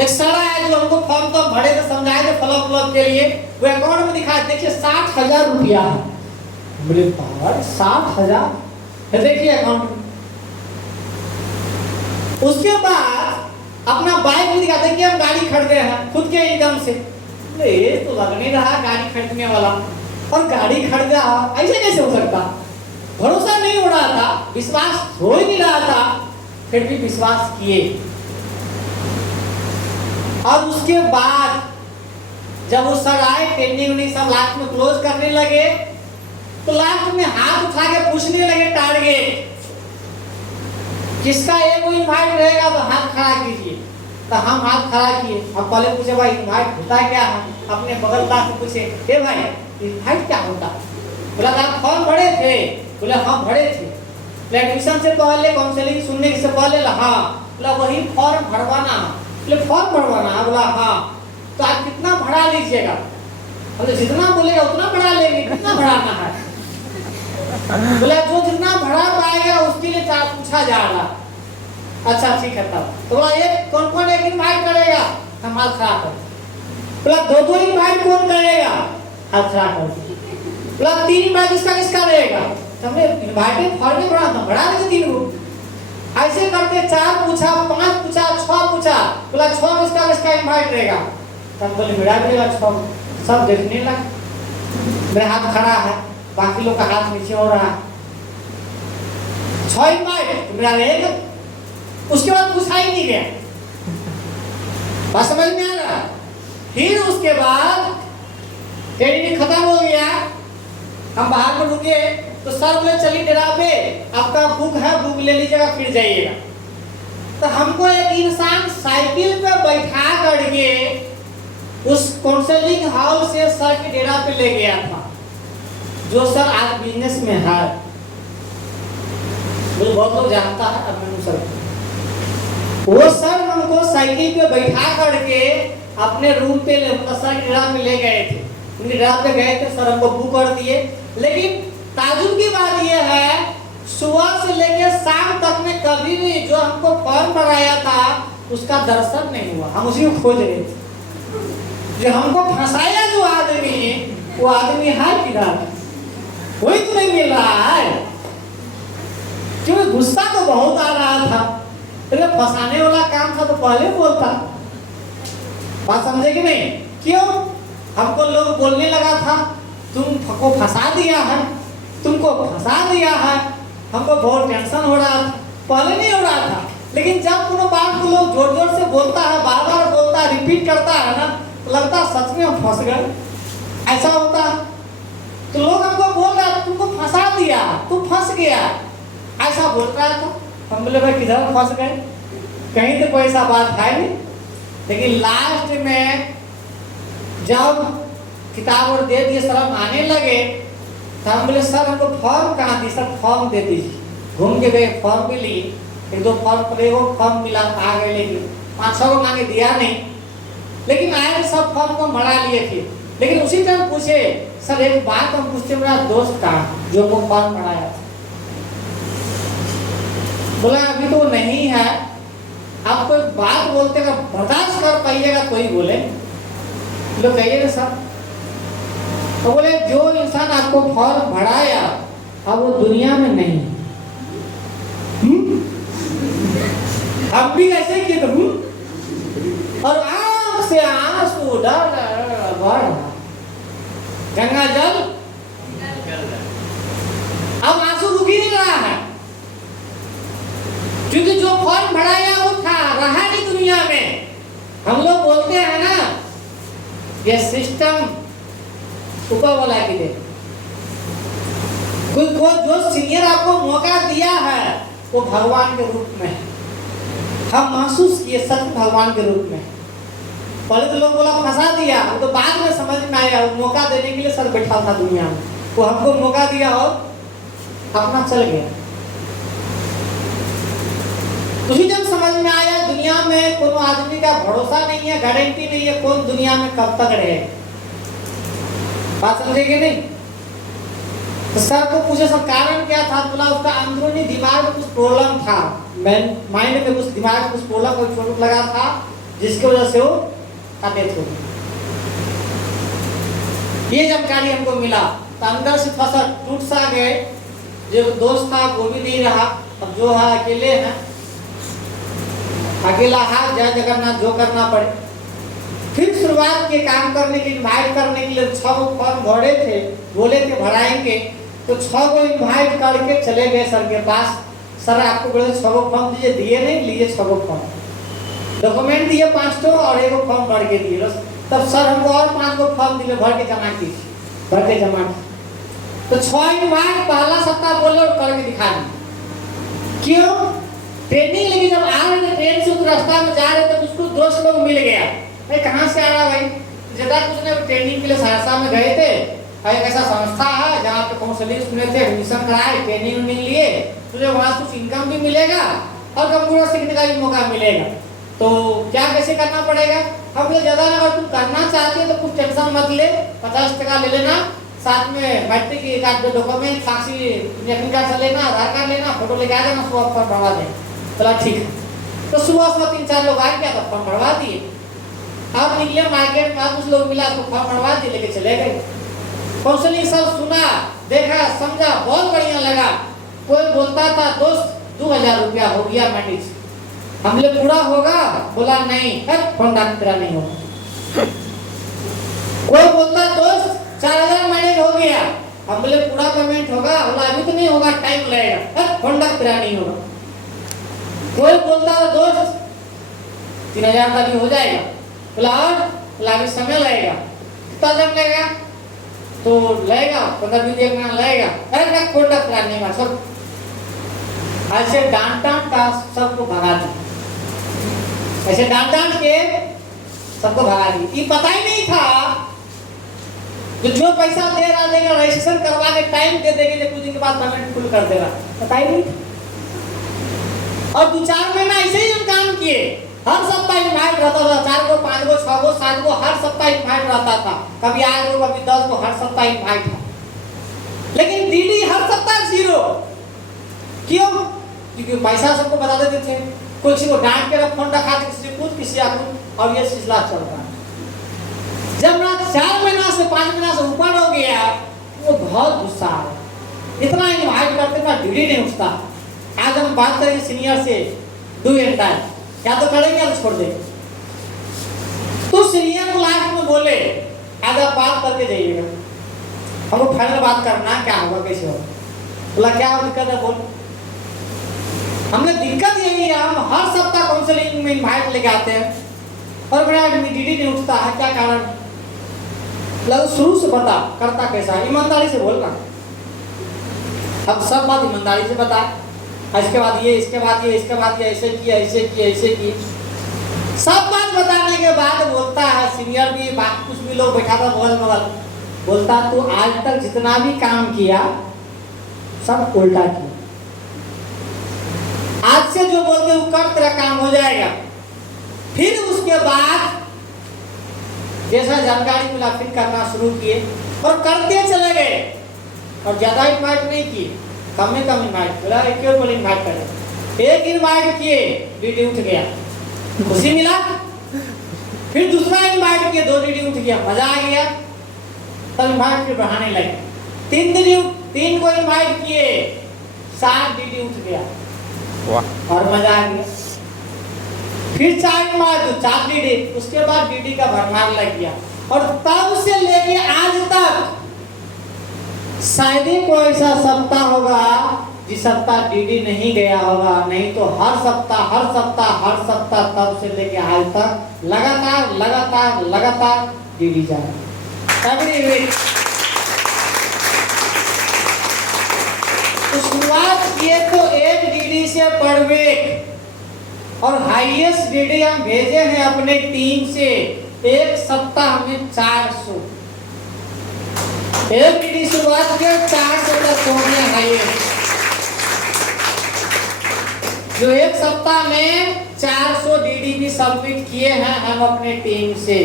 एक सर आया जो हमको फॉर्म तो भरे थे, समझाए थे फॉलोअप के लिए, वो अकाउंट में दिखाया, देखिए 60,000 रुपया है। बोले पावर 60,000, देखिए अकाउंट। उसके बाद अपना बाइक भी दिखा, देखिए हम गाड़ी खरीदे हैं खुद के इनकम से। ये तो लग नहीं रहा गाड़ी खरीदने वाला, और गाड़ी खरीदा ऐसे कैसे हो सकता? भरोसा नहीं हो रहा था, विश्वास हो ही नहीं रहा था, फिर भी विश्वास किए। और उसके बाद जब वो सर आए, ट्रेनिंग सब लास्ट में क्लोज करने लगे, तो लास्ट में हाथ उठा के पूछने लगे टारगेट, किसका एक इनवाइट रहेगा तो हाथ खड़ा कीजिए। तो हम हाथ खड़ा किए। हम पहले पूछे भाई इनवाइट होता क्या है, अपने बगल का से पूछे हे भाई इनवाइट क्या होता? बोला आप फॉर्म भरे थे? बोले हाँ भरे थे। एडमिशन से पहले, काउंसलिंग सुनने से पहले? हाँ। बोला वही फॉर्म भरवाना? बोले फॉर्म भरवाना? बोला हाँ। तो आप कितना भरा लीजिएगा? बोले जितना बोलेगा उतना भरा लेंगे, कितना भराना है? बोले जो जितना भरा पाएगा उसके लिए पूछा जा रहा। अच्छा ठीक है तब। तो बोला एक कौन एक इनवाइट करेगा? हम हाथ खड़ा कर। बोला दो इनवाइट कौन करेगा? हाथ खड़ा कर। बोला 3 इनवाइट किसका रहेगा? हमने इनवाइट फॉर्म में भरा देंगे 3 को। ऐसे करके 4 पूछा, 5 पूछा, 6 पूछा। बोला 6 किसका इनवाइट रहेगा? तब बोले मेरा भी रहेगा 6। सब देखने लगे, मेरा हाथ खड़ा है, बाकी लोग का हाथ नीचे हो रहा है। 6 इनवाइट मेरा रहेगा। उसके बाद पूछा ही नहीं गया। बात समझ में आ रहा? फिर उसके बाद ट्रेनिंग खत्म हो गया, हम बाहर में रुके, तो सर बोले चलिए डेरा पे, आपका बुक है, बुक ले लीजिएगा फिर जाइएगा। तो हमको एक इंसान साइकिल पे बैठा करके उस काउंसलिंग हॉल से सर के डेरा पे ले गया था, जो सर आज बिजनेस में है, मुझे बहुत लोग जानता है अभिमन्यु सर। वो सर हमको साइकिल पे बैठा करके अपने रूम पे सर के डेरा में ले गए थे। उनके डेरा पे गए थे, सर हमको बुक कर दिए। लेकिन ताजुब की बात यह है, सुबह से लेके शाम तक में कभी भी जो हमको फॉर्म भराया था उसका दर्शन नहीं हुआ। हम उसी को खोज रहे थे। जो हमको फंसाया जो आदमी, वो आदमी है किधर? कोई तो नहीं मिल रहा है। क्योंकि गुस्सा तो बहुत आ रहा था, तो फंसाने वाला काम था तो पहले बोलता। बात समझे कि नहीं? क्यों? हमको लोग बोलने लगा था तुमको फंसा दिया है, तुमको फंसा दिया है। हमको बहुत टेंशन हो रहा था, पहले नहीं हो रहा था। लेकिन जब कोनो बात को लोग जोर जोर से बोलता है, बार बार बोलता है, रिपीट करता है ना, तो लगता है सच में हम फंस गए। ऐसा होता है। तो लोग हमको बोल रहा है तुमको फंसा दिया, तू फंस गया, ऐसा बोल रहा था। हम बोले भाई किधर फंस गए, कहीं तो कोई ऐसा बात है नहीं। लेकिन लास्ट में जब किताब और दे दिए, सर हम आने लगे, तो हम बोले सर हमको फॉर्म कहाँ दी? सर फॉर्म दे दीजिए। घूम के गए, फॉर्म भी लिए, एक दो फॉर्म मिला, आ गए, लेकिन 5-6 को मांगे दिया नहीं। लेकिन आए सब फॉर्म को भरा लिए थे। लेकिन उसी टाइम पूछे सर एक बात हम पूछते, मेरा दोस्त का जो को फॉर्म भराया था, बोला अभी तो नहीं है, आप कोई बात बोलते का बर्दाश्त कर पाइएगा तो ही बोले। लोग कहिए ना सर। तो बोले जो इंसान आपको फॉर्म भराया अब वो दुनिया में नहीं। हम भी ऐसे किए तो और आंख से आंसू डर बढ़ गंगा जल, अब आंसू रुक ही नहीं रहा है, क्योंकि जो फॉर्म भराया वो था, रहा नहीं दुनिया में। हम लोग बोलते हैं ना ये सिस्टम ऊपर वाला की दे। कोई जो सीनियर आपको मौका दिया है वो भगवान के रूप में हम महसूस किए, सच भगवान के रूप में। पहले तो लोग बोला फंसा दिया, वो तो बाद में समझ में आया, वो मौका देने के लिए सर बैठा था दुनिया में, वो हमको मौका दिया और अपना चल गया। उसी जब समझ में आया दुनिया में कोनो आदमी का भरोसा नहीं है, गारंटी नहीं है कौन दुनिया में कब तक रहे। बात समझेंगे नहीं? तो सर को पूछे सर कारण क्या था? बोला उसका अंदरूनी दिमाग में कुछ प्रॉब्लम था, माइंड में कुछ दिमाग में कुछ प्रॉब्लम, कोई चोट लगा था जिसकी वजह से वो डेथ हो गई। ये जानकारी हमको मिला तो अंदर से थोड़ा सा टूट सा गए। जो दोस्त था वो भी नहीं रहा, अब जो है अकेले हैं, अकेला है, जय जगन्नाथ जो करना पड़े। फिर शुरुआत के काम करने के इन्वाइट करने के लिए 6 फॉर्म भरे थे, बोले थे भराएंगे, तो 6 को इन्वाइट करके चले गए सर के पास। सर आपको बोले 6 फॉर्म दीजिए, दिए नहीं, लिए 6 फॉर्म, डॉक्यूमेंट दिए 5 और 1 फॉर्म भर के दिए। तब सर हमको और 5 फॉर्म दिए, भर के जमा कीजिए, भर के जमा कीजिए। तो 6 इन्वाइट पहला सप्ताह बोले और करके दिखा दी। क्यों? ट्रेनिंग लेके जब आ रहे थे ट्रेन से उस रास्ता में जा रहे थे तो उसको दोस्त लोग मिल गया, भाई कहाँ से आ रहा भाई? ज्यादा कुछ नहीं, ट्रेनिंग के लिए सहरसा में गए थे, एक ऐसा संस्था है जहाँ पे काउंसलिंग सुने थे, एडमिशन कराए, ट्रेनिंग लिए, तुझे वहाँ कुछ इनकम भी मिलेगा और कंप्यूटर सीखने का भी मौका मिलेगा। तो क्या कैसे करना पड़ेगा? हम लोग ज्यादा अगर तुम करना चाहते हो तो कुछ टेंशन मत ले, 50 टका ले लेना, साथ में मैट्रिक के एक आध दो डॉक्यूमेंट, साक्षी एडमिट कार्ड से लेना, आधार कार्ड लेना, फोटो लेके आ जाना, सुबह फॉर्म भरवा दें। चला ठीक है। तो सुबह 3-4 लोग आए, क्या तो फॉर्म भरवा दिए। अब निकले मार्केट में, कुछ लोग मिला तो फॉर्म भरवा दिए, लेके चले गए। काउंसलिंग सब सुना, देखा, समझा, बहुत बढ़िया लगा। कोई बोलता था दोस्त 2000 रुपया हो गया मैट्रिक, हमले पूरा होगा? बोला नहीं, फॉर्म तेरा नहीं होगा। कोई बोलता दोस्त 4000 मैट्रिक हो गया, हम बोले पूरा पेमेंट होगा? बोला अभी तो नहीं होगा, टाइम लगेगा, फॉर्म तेरा नहीं होगा। कोई बोलता था दोस्त 3000 का भी हो जाएगा, बोला अभी समय लगेगा। कितना टाइम लगेगा? तो लगेगा 15-20 महीना लगेगा, अरे कोई तेरा नहीं होगा। सब ऐसे डांट का सबको भगा दी, ऐसे डांट के सबको भगा दी। ये पता ही नहीं था कि जो पैसा दे रहा देगा, रजिस्ट्रेशन करवा के टाइम दे देंगे, कुछ दिन के बाद पेमेंट फुल कर देगा, पता ही नहीं था। और 2-4 महीना ऐसे ही हम काम किए, हर सप्ताह इन्वाइट रहता था, 4 को 5 को 6 को 7 को हर सप्ताह इन्वाइट रहता था, कभी 8 को कभी 10 को, हर सप्ताह इन्वाइट था। लेकिन डीडी हर सप्ताह 0, क्यों? क्योंकि पैसा सबको बता देते थे, कोई किसी को डांट के फोन रखा, किसी से कूद, किसी आकूद, और ये सिलसिला चल रहा है। जब ना 4 महीना से 5 महीना से ऊपर हो गया, वो बहुत गुस्सा आ गया। इतना इन्वाइट करते ना ड्यूटी नहीं उठता। आज हम बात करेंगे सीनियर से, डू एंड डाई, या तो करेंगे या तो छोड़ देंगे। तो सीनियर को लास्ट में बोले, आज आप बात करके जाइएगा, हमको फाइनल बात करना क्या होगा, कैसे होगा। बोला क्या दिक्कत है, बोल। हमने दिक्कत यही है, हम हर सप्ताह काउंसलिंग में इन्वाइट लेके आते हैं और मेरा ड्यूटी नहीं उठता है, क्या कारण? लग शुरू से बता, करता कैसा है, ईमानदारी से बोलना। अब सब बात ईमानदारी से बता, इसके बाद ये, इसके बाद ये, इसके बाद ये, ऐसे किया, ऐसे किया, ऐसे की, सब बात बताने के बाद बोलता है सीनियर भी, बात कुछ भी लोग बैठा था बगल बगल, बोलता तू आज तक जितना भी काम किया सब उल्टा किया, आज से जो बोलते वो कर, तेरा काम हो जाएगा। फिर उसके बाद जैसा जानकारी मिला फिर करना शुरू किए और करते चले गए, और ज्यादा इन्वाइट नहीं किए, कम में कम इन्वाइट, बोला एक और इन्वाइट करें, एक इन्वाइट किए, ड्यूटी उठ गया, खुशी मिला। फिर दूसरा इन्वाइट किए, 2 ड्यूटी उठ गया, मजा आ गया, तब इन्वाइट फिर बढ़ाने लगे। 3 को इन्वाइट किए, 7 ड्यूटी उठ गया और मजा आ गया। फिर 4 इन्वाइट, 4 ड्यूटी, उसके बाद ड्यूटी का भरमार लग गया। और तब से लेके आज तक शायद ही कोई ऐसा सप्ताह होगा जिस सप्ताह डीडी नहीं गया होगा, नहीं तो हर सप्ताह तब से लेके आज तक लगातार डीडी जा रहा है एवरी वीक। तो शुरुआत किए तो 1 डीडी से पर वीक, और हाईएस्ट डीडी हम भेजे हैं अपने टीम से 1 सप्ताह में 400। एक डीडी शुरुआत के 400 तक पहुंचे हाईएस्ट, जो 1 सप्ताह में 400 डीडी भी सबमिट किए हैं हम अपने टीम से।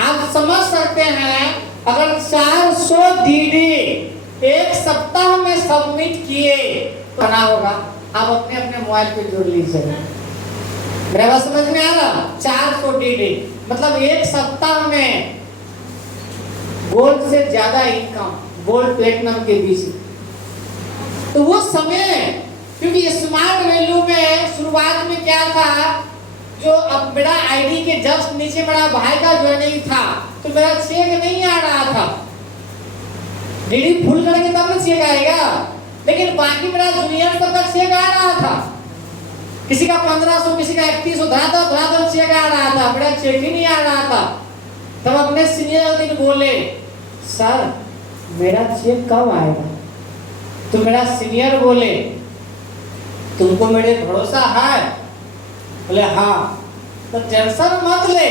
आप समझ सकते हैं अगर 400 डीडी 1 सप्ताह में सबमिट किए तो क्या होगा। आप अपने अपने मोबाइल पे जोड़ लीजिए, मेरा बात समझ में आ रहा। 400 डीडी मतलब 1 सप्ताह में गोल्ड से ज्यादा इनकम, गोल्ड प्लेटिनम के बीच। तो वो समय, क्योंकि स्मार्ट वैल्यू में शुरुआत में क्या था, जो अब मेरा आईडी के जस्ट नीचे मेरा भाई का ज्वाइनिंग था तो मेरा चेक नहीं आ रहा था। डीडी फुल करेंगे तब ना चेक आएगा, लेकिन बाकी मेरा जूनियर सबका चेक आ रहा था। किसी का 1500, किसी का 3100 धड़ा चेक आ रहा था, मेरा चेक ही नहीं आ रहा था। तब अपने सीनियर दिन बोले, सर मेरा चेक कब आएगा? तो मेरा सीनियर बोले, तुमको मेरे भरोसा है? बोले हाँ। तो टेंशन मत ले,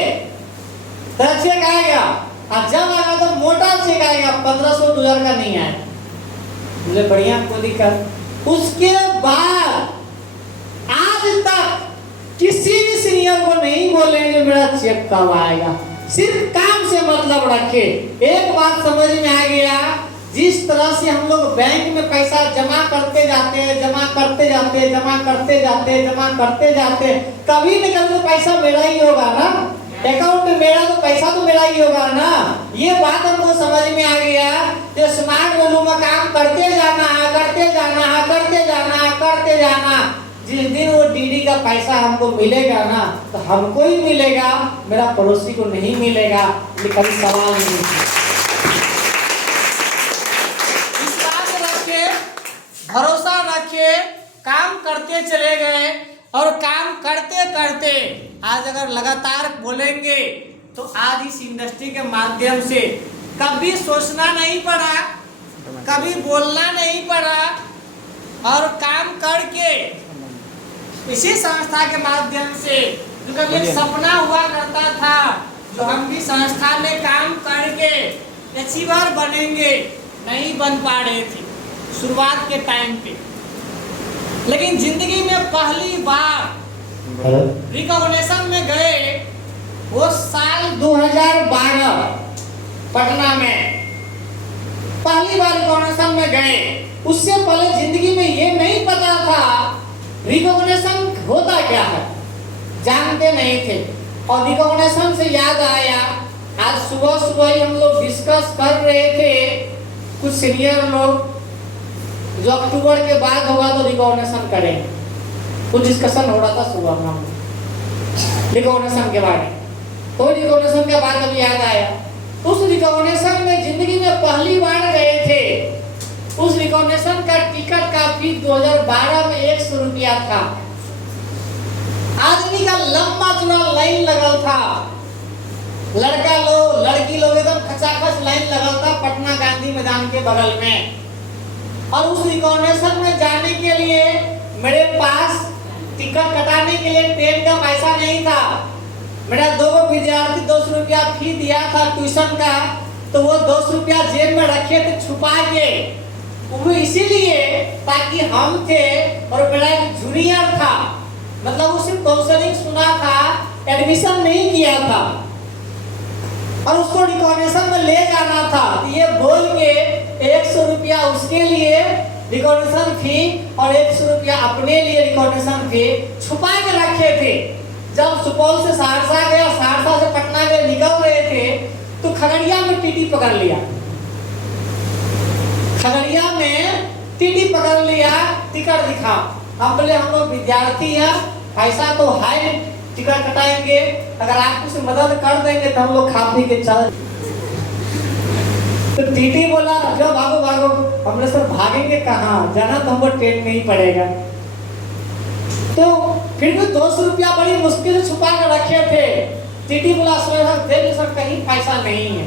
तेरा चेक आएगा, और जब आएगा तो मोटा चेक आएगा, 1500-2000 का नहीं आएगा। बोले बढ़िया, कोई दिक्कत। उसके बाद आज तक किसी भी सीनियर को नहीं बोलेंगे मेरा चेक कब आएगा, सिर्फ काम से मतलब रखे। एक बात समझ में आ गया, जिस तरह से हम लोग बैंक में पैसा जमा करते जाते हैं, कभी न कभी तो पैसा मेरा ही होगा ना, अकाउंट में मेरा तो पैसा तो मेरा ही होगा ना। ये बात हमको समझ में आ गया। जो स्मार्ट वैल्यू में काम करते जाना, जिस दिन वो डीडी का पैसा हमको मिलेगा ना, तो हमको ही मिलेगा, मेरा पड़ोसी को नहीं मिलेगा। ये कभी सवाल नहीं है। विश्वास रखे, भरोसा रखे, काम करते चले गए, और काम करते करते आज अगर लगातार बोलेंगे तो आज इस इंडस्ट्री के माध्यम से कभी सोचना नहीं पड़ा, कभी बोलना नहीं पड़ा, और काम करके इसी संस्था के माध्यम से जो कभी एक सपना हुआ करता था, जो हम भी संस्था में काम करके अचीवर बनेंगे, नहीं बन पा रहे थे शुरुआत के टाइम पे। लेकिन जिंदगी में पहली बार रिकॉग्निशन में गए वो साल 2012 पटना में, पहली बार रिकॉग्निशन में गए। उससे पहले जिंदगी में ये नहीं पता था रिकॉग्निशन होता क्या है, जानते नहीं थे। और रिकॉग्निशन से याद आया, आज सुबह सुबह ही हम लोग डिस्कस कर रहे थे, कुछ सीनियर लोग, जो अक्टूबर के बाद होगा तो रिकॉग्निशन करेंगे, कुछ डिस्कशन हो रहा था सुबह में रिकॉग्निशन के बारे में। तो रिकॉग्निशन के बाद अभी याद आया, उस रिकॉग्निशन में जिंदगी में पहली बार गए थे, उस रिकॉग्निशन का टिकट का फीस 2012 में 100 रुपया था। आदमी का लंबा चुना लाइन लगल था, लड़का लोग लड़की लोग एकदम खचाखच लाइन लगल था पटना गांधी मैदान के बगल में। और उस रिकॉग्निशन में जाने के लिए मेरे पास टिकट कटाने के लिए ट्रेन का पैसा नहीं था। मेरा 2 विद्यार्थी 200 रुपया फी दिया था ट्यूशन का, तो वो 200 रुपया जेब में रखे थे छुपा के, वो इसीलिए ताकि हम थे और मेरा एक जूनियर था, मतलब उसे काउंसलिंग सुना था, एडमिशन नहीं किया था और उसको रिकॉग्निशन में ले जाना था। तो ये बोल के 100 रुपया उसके लिए रिकॉग्निशन फी और 100 रुपया अपने लिए रिकॉग्निशन फी छुपा के रखे थे। जब सुपौल से सहरसा गए, सहरसा से पटना गए, निकल रहे थे तो खगड़िया में टीटी पकड़ लिया, खगड़िया में टीटी पकड़ लिया, टिकट दिखा। हम बोले हम लोग विद्यार्थी हैं, पैसा तो है, टिकट कटाएंगे, अगर आप कुछ मदद कर देंगे तो हम लोग खा पी के चल। तो टीटी बोला जो भागो भागो। हमने सर भागेंगे कहाँ, जाना तो हमको ट्रेन में ही पड़ेगा। तो फिर भी 200 रुपया बड़ी मुश्किल से छुपा कर रखे थे। टीटी बोला सर कहीं पैसा नहीं है,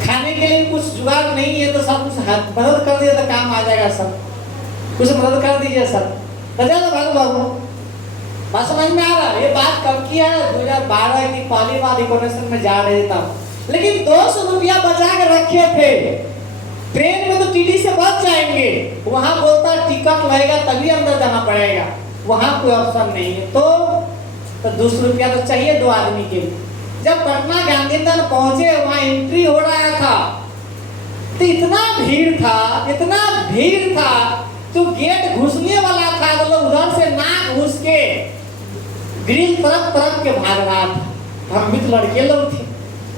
खाने के लिए कुछ जुगाड़ नहीं है, तो सब कुछ मदद कर दिए तो काम आ जाएगा सर, कुछ मदद कर दीजिए सर। तो भागो भागो। बात समझ में आ रहा है? ये बात कब की है? 2012 की पहली बार रिकॉग्निशन में जा रहे था, लेकिन 200 रुपया बचा के रखे थे। ट्रेन में तो टीटी से बच जाएंगे, वहां बोलता टिकट लगेगा तभी अंदर जाना पड़ेगा, वहां कोई ऑप्शन नहीं है। तो 200 रुपया तो चाहिए 2 आदमी के लिए। जब पटना गांधी मैदान पहुंचे, वहां एंट्री हो रहा था, तो इतना भीड़ था, तो गेट घुसने वाला था, तो लोग उधर से नाक घुस के ग्रिल तरफ के भाग रहा था। हम भी तो लड़के लोग थे,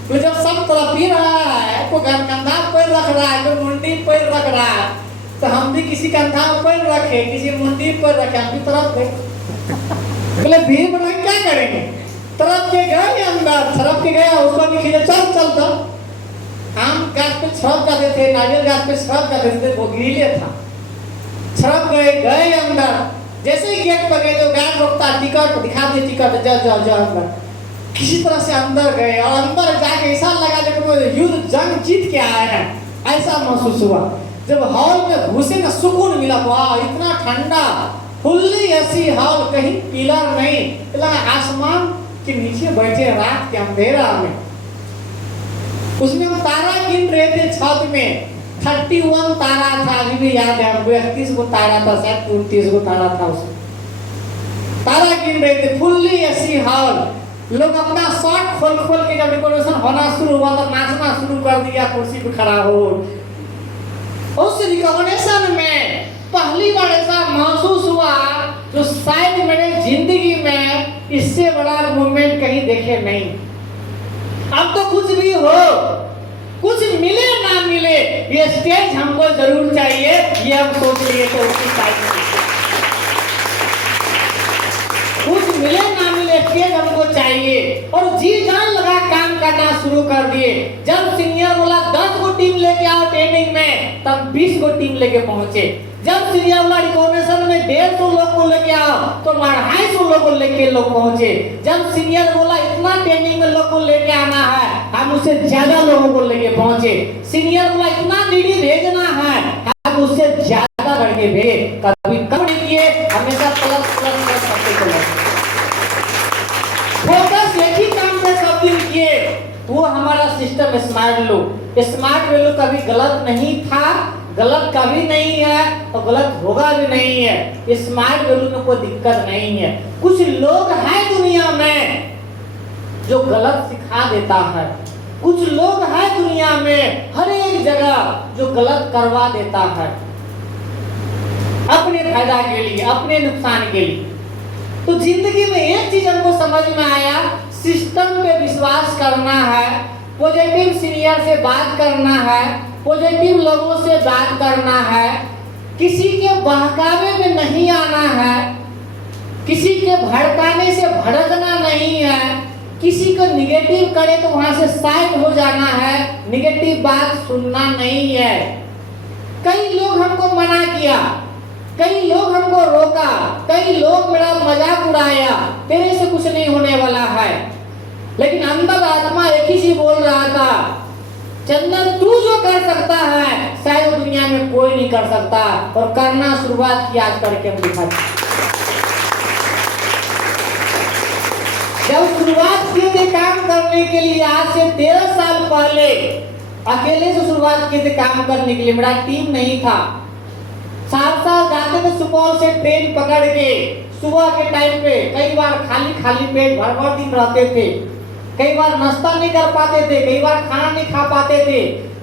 तो जब सब तरफ ही रहा है, कोई कंधा पैर रख रहा है, कोई मुंडी पैर रख रहा है, तो हम भी किसी कंधा पैर रखे, किसी मुंडी पैर रखे, हम भी तरफ गए। बोले भीड़ बना क्या करेंगे, तरफ के गए अंदर, छरप के गया, उसको भी खींचे चल। आम गाछ पे छरप जाते थे, नारियल गाछ पे छरप जाते थे, वो ग्रिले था, छरप गए अंदर। जैसे ही गेट पर गए तो गार्ड रोकता, टिकट दिखा दे, टिकट जा अंदर। किसी तरह से अंदर गए और अंदर जाके ऐसा लगा जब युद्ध जंग जीत के आए हैं, ऐसा महसूस हुआ। जब हॉल में घुसे ना सुकून मिला, वाह इतना ठंडा, फुल्ली ऐसी हॉल, कहीं पिलर नहीं, आसमान के नीचे बैठे रात के अंधेरा में। उसमें हम तारा गिन रहे थे छत में, 31 तारा था, अभी भी याद है हमको, 31 को तारा था, शायद 29 को तारा था। उसमें तारा गिन रहे थे, फुल्ली ऐसी हॉल। लोग अपना शर्ट खोल के जब रिकॉग्निशन होना शुरू हुआ तो नाचना शुरू कर दिया, कुर्सी पे खड़ा हो। उस रिकॉग्निशन में पहली बार ऐसा महसूस हुआ जो शायद मेरे जिंदगी में इससे बड़ा मूवमेंट कहीं देखे नहीं। अब तो कुछ भी हो, कुछ मिले ना मिले, ये स्टेज हमको जरूर चाहिए, ये हम सोच लिए थे उसकी टाइम में। कुछ मिले ना मिले, स्टेज हमको चाहिए, और जी जान लगा काम करना शुरू कर दिए। जब सीनियर बोला 10 को टीम लेके आओ ट्रेनिंग में, तब 20 को टीम लेके पहुंचे। जब सीनियर बोला रिकॉग्निशन में 150 लोग को लेके आओ, तो 250 लोग को लेके लोग पहुंचे। जब सीनियर बोला इतना ट्रेनिंग में लोग को लेके आना है, हम उससे ज्यादा लोगों को लेके पहुंचे। सीनियर बोला इतना डीडी भेजना है, हम उससे ज्यादा करके भेजे, कभी कम नहीं किए, हमेशा प्लस करते चले। फोकस एक ही काम पे सब दिन किए, वो हमारा सिस्टम स्मार्ट वैल्यू कभी गलत नहीं था, गलत कभी नहीं है और गलत होगा भी नहीं है। स्मार्ट वैल्यू में कोई दिक्कत नहीं है। कुछ लोग हैं दुनिया में जो गलत सिखा देता है, कुछ लोग हैं दुनिया में हर एक जगह जो गलत करवा देता है। अपने फायदा के लिए, अपने नुकसान के लिए। तो जिंदगी में एक चीज हमको समझ में आया, सिस्टम पे विश्वास करना है, पॉजिटिव सीनियर से बात करना है, पॉजिटिव लोगों से बात करना है, किसी के बहकावे में नहीं आना है, किसी के भड़काने से भड़कना नहीं है, किसी को निगेटिव करे तो वहां से साइड हो जाना है, निगेटिव बात सुनना नहीं है। कई लोग हमको मना किया, कई लोग हमको रोका, कई लोग मेरा मजाक उड़ाया, तेरे से कुछ नहीं होने वाला है, लेकिन अंदर आत्मा एक ही चीज बोल रहा था, चंदन तू जो कर सकता है शायद दुनिया में कोई नहीं कर सकता। और करना शुरुआत की आज करके हम दिखा। जब शुरुआत किए थे काम करने के लिए, आज से 13 साल पहले अकेले से शुरुआत किए थे काम करने के लिए, मेरा टीम नहीं था। साथ जाते थे सुपौल से ट्रेन पकड़ के, सुबह के टाइम पे कई बार खाली पेट भर दिन रहते थे, कई बार नाश्ता नहीं कर पाते थे, कई बार खाना नहीं खा पाते थे,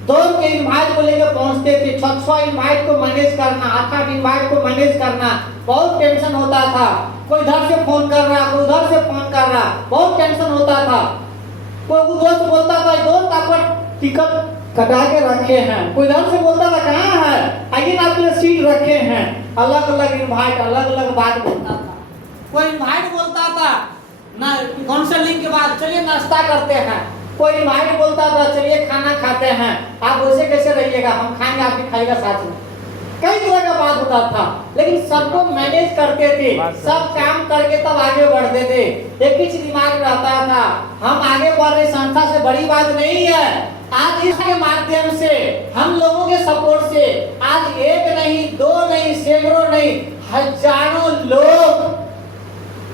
दौड़ के इनवाइट को लेकर पहुंचते थे, 6 इनवाइट को मैनेज करना, 8 इनवाइट को मैनेज करना, बहुत टेंशन होता था। कोई इधर से फोन कर रहा, कोई उधर से फोन कर रहा, बहुत टेंशन होता था। कोई दोस्त बोलता था दोस्त आपका टिकट कटा के रखे हैं, कोई इधर से बोलता था कहाँ है, आइए आपके लिए सीट रखे हैं, अलग अलग इनवाइट, अलग अलग बात बोलता था। कोई इनवाइट बोलता था ना काउंसलिंग के बाद चलिए नाश्ता करते हैं, कोई इनवाइट बोलता था चलिए खाना खाते हैं, आप वैसे कैसे रहिएगा, हम खाएंगे आप भी खाइएगा साथ में। कई तरह का बात होता था, लेकिन सबको मैनेज करते थे, सब काम करके तब आगे बढ़ते थे। एक ही चीज दिमाग में रहता था, हम आगे बढ़ रहे, संस्था से बड़ी बात नहीं है। आज इसके माध्यम से, हम लोगों के सपोर्ट से आज एक नहीं, दो नहीं, सैकड़ों नहीं, हजारों लोग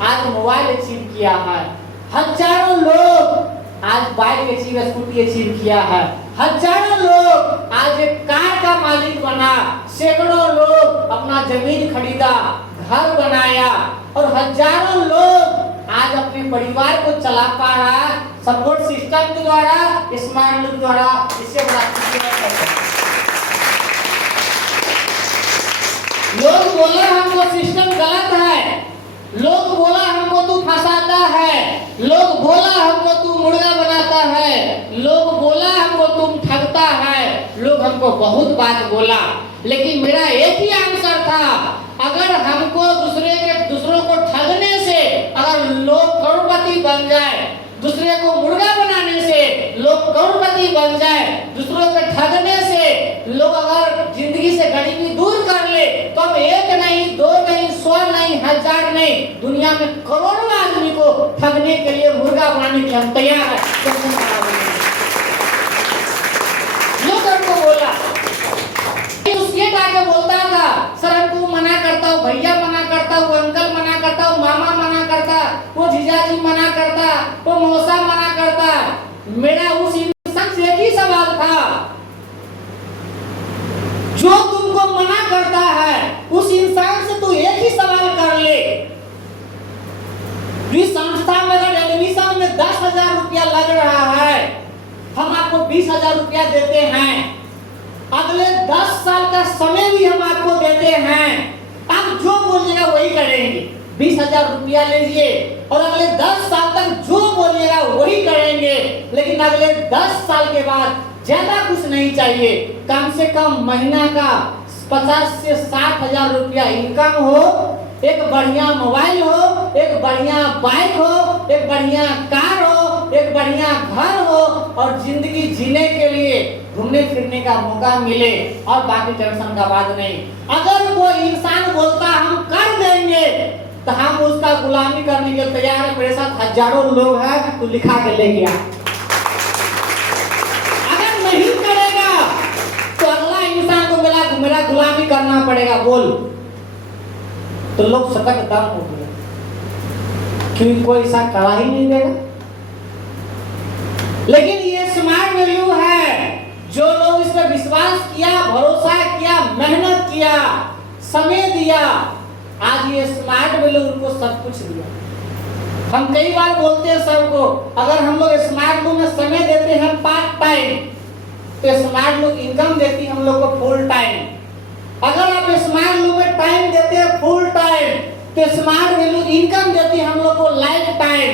आज मोबाइल अचीव किया है, हजारों लोग आज बाइक अचीव, स्कूटी अचीव किया है, हजारों लोग आज एक कार का मालिक बना, सैकड़ों लोग अपना जमीन खरीदा, घर बनाया, और हजारों लोग आज अपने परिवार को चला पा रहा है सपोर्ट सिस्टम के द्वारा, स्मार्ट लुक द्वारा। इससे बड़ा लोग बोला हमको सिस्टम गलत है, लोग बोला हमको तू फंसाता है, लोग बोला हमको तू मुर्गा बनाता है, लोग बोला हमको तुम ठगता है, लोग हमको बहुत बात बोला, लेकिन मेरा एक ही आंसर था, अगर हमको दूसरों को ठगने से अगर लोग करोड़पति बन जाए, दूसरे को मुर्गा बनाने से लोग करोड़पति बन जाए, दूसरों को ठगने से लोग अगर जिंदगी से गरीबी दूर कर ले, तो हम एक नहीं, दो नहीं, 100 नहीं, 1000 नहीं, दुनिया में करोड़ों आदमी को ठगने के लिए, मुर्गा बनाने के लिए हम तैयार है। लोग हमको बोला, उसके आगे बोलता था सर हमको मना करता हूँ, भैया मना करता हूँ, अंकल मना करता हूँ, मामा मना करता, वो जीजाजी मना करता, वो मौसा मना करता। मेरा उस इंसान से एक ही सवाल था, जो तुमको मना करता है उस इंसान से तू एक ही सवाल कर ले, इस संस्था में अगर एडमिशन में 10,000 रुपया लग रहा है, हम आपको 20,000 रुपया देते हैं, अगले 10 साल का समय भी हम आपको देते हैं, आप जो बोलिएगा वही करेंगे। 20,000 रुपया लीजिए और अगले 10 साल तक जो बोलिएगा वही करेंगे, लेकिन अगले 10 साल के बाद ज्यादा कुछ नहीं चाहिए, कम से कम महीना का 50 से 60,000 रुपया इनकम हो, एक बढ़िया मोबाइल हो, एक बढ़िया बाइक हो, एक बढ़िया कार हो, एक बढ़िया घर हो, और जिंदगी जीने के लिए घूमने फिरने का मौका मिले, और बाकी टेंशन का बात नहीं। अगर कोई इंसान बोलता हम कर देंगे तो हम उसका गुलामी करने के तैयार है। मेरे साथ हजारों लोग हैं, तो लिखा के ले गया। अगर नहीं करेगा तो अगला इंसान को मेरा गुलामी करना पड़ेगा, बोल। तो लोग सतर्क दम हो गए, क्योंकि कोई ऐसा करा ही नहीं देगा। लेकिन ये स्मार्ट वैल्यू है, जो लोग इस पर विश्वास किया, भरोसा किया, मेहनत किया, समय दिया, आज ये स्मार्ट वैल्यू उनको सब कुछ दिया। हम कई बार बोलते हैं सबको, अगर हम लोग स्मार्ट लोग में समय देते हैं पार्ट टाइम, तो स्मार्ट लोग इनकम देती हम लोग को फुल टाइम। अगर आप स्मार्ट वैल्यू में टाइम देते हैं फुल टाइम, तो स्मार्ट वैल्यू इनकम देती है हम लोग को लाइफ टाइम।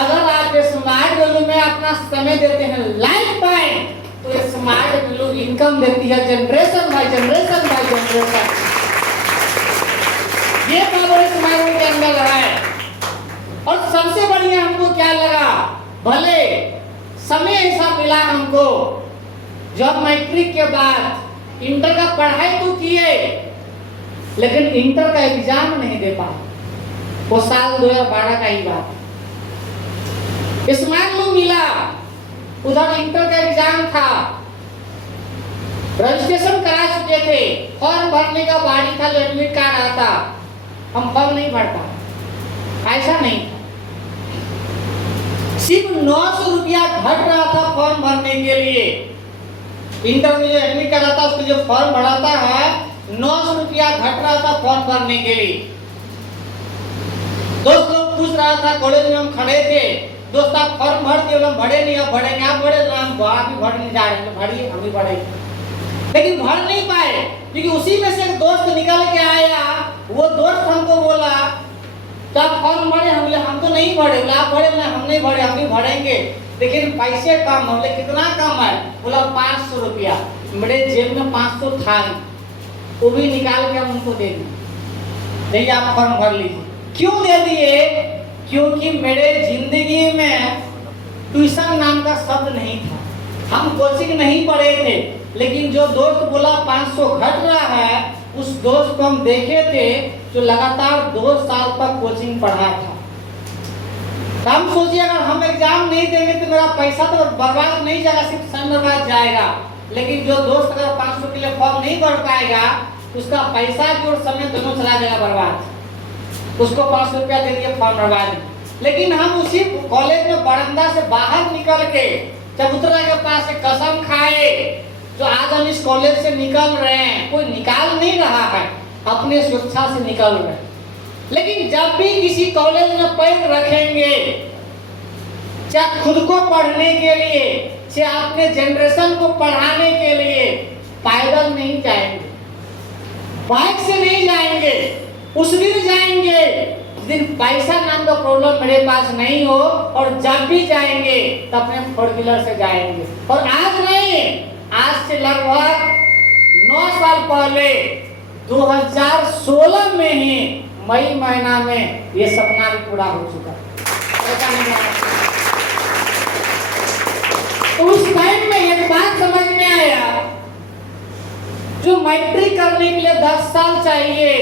अगर आप स्मार्ट वैल्यू में अपना समय देते हैं लाइफ टाइम, तो स्मार्ट वैल्यू इनकम देती है generation by generation by generation. ये पावर स्मार्ट वैल्यू के अंदर है। और सबसे बढ़िया हमको क्या लगा, भले समय ऐसा मिला हमको, जब मैट्रिक के बाद इंटर का पढ़ाई तो किए, लेकिन इंटर का एग्जाम नहीं दे पाए। वो साल 2012 का ही बात। स्मार्ट वैल्यू मिला, उधर इंटर का एग्जाम था, रजिस्ट्रेशन करा चुके थे, फॉर्म भरने का बारी था, एडमिट कार्ड आता, हम फॉर्म नहीं भर पाए। ऐसा नहीं था, सिर्फ 900 रुपया घट रहा था फॉर्म भरने के लिए। इंटर में जो एडमिट कार्ड आता उसको जो फॉर्म भराता है, 900 रुपया घट रहा था फॉर्म भरने के लिए। दोस्त लोग पूछ रहा था, कॉलेज में हम खड़े थे, दोस्त आप फॉर्म भर दिए, हम भरे नहीं, अब भरेंगे, आप भरे, हम भी भरने जा रहे हैं, भरिए, हम भी भरेंगे, लेकिन भर नहीं पाए। क्योंकि उसी में से एक दोस्त निकल के आया, वो दोस्त हमको बोला, तो आप फॉर्म भरे, हम बोले हम तो नहीं भरे, बोला आप भरे, हम नहीं भरे, हम भी भरेंगे, लेकिन पैसे कम है। बोले कितना कम है, बोला 500 रुपया। मेरे जेब में 500 था, वो भी निकाल के हम उनको दे दिए, आप फॉर्म भर लीजिए। क्यों दे दिए, क्योंकि मेरे जिंदगी में ट्यूशन नाम का शब्द नहीं था, हम कोचिंग नहीं पढ़े थे, लेकिन जो दोस्त बोला 500 घट रहा है, उस दोस्त को हम देखे थे जो लगातार 2 साल तक कोचिंग पढ़ा था। तो हम सोचिए अगर हम एग्जाम नहीं देंगे तो मेरा पैसा तो बर्बाद नहीं जाएगा, सिर्फ समय बर्बाद जाएगा। लेकिन जो दोस्त अगर 500 के लिए फॉर्म नहीं भर पाएगा, उसका पैसा भी और समय दोनों चला जाएगा बर्बाद। उसको 500 रुपया दे दिए, फॉर्म भरवा दिए। लेकिन हम उसी कॉलेज में बरामदा से बाहर निकल के चबूतरा के पास एक कसम खाए, जो आज हम इस कॉलेज से निकल रहे हैं, कोई निकाल नहीं रहा है, अपने स्वेच्छा से निकल रहे हैं। लेकिन जब भी किसी कॉलेज में पैर रखेंगे, चाहे खुद को पढ़ने के लिए, चाहे अपने जनरेशन को पढ़ाने के लिए, पैदल नहीं जाएंगे, बाइक से नहीं जाएंगे, उस दिन जाएंगे जिस दिन पैसा नाम का प्रॉब्लम मेरे पास नहीं हो, और जब भी जाएंगे तो अपने 4 व्हीलर से जाएंगे। और आज नहीं, आज से लगभग 9 साल पहले 2016 में ही मई महीना में ये सपना भी पूरा हो चुका। तो उस टाइम में एक बात समझ में आया, जो मैट्रिक करने के लिए 10 साल चाहिए,